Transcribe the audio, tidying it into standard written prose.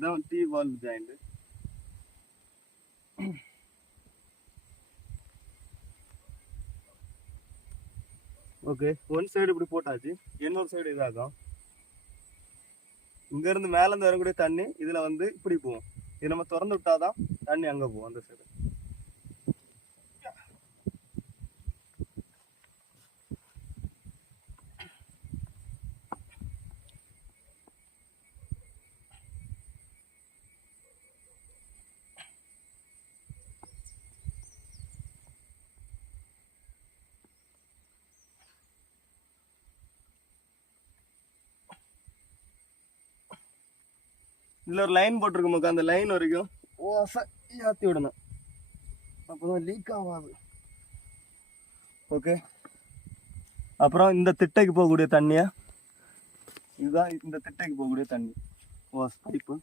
இதுதான் tea valve joint. Okay, one side இப்படி போட்டாச்சு. இன்னொரு சைடு இதாகும். இங்க இருந்து மேல இருந்து வரக்கூடிய தண்ணி இதுல வந்து இப்படி போகும். இது நம்ம திறந்து விட்டாதான் தண்ணி அங்க போகும் அந்த சைடு. இதுல ஒரு லைன் போட்டிருக்கு மக்கா, அந்த லைன் வரைக்கும் ஓசை ஏற்றி விடணும், அப்போதான் லீக் ஆகாது. ஓகே, அப்புறம் இந்த திட்டைக்கு போகக்கூடிய தண்ணியை, இதுதான் இந்த திட்டைக்கு போகக்கூடிய தண்ணி ஓஸ் பைப்பு.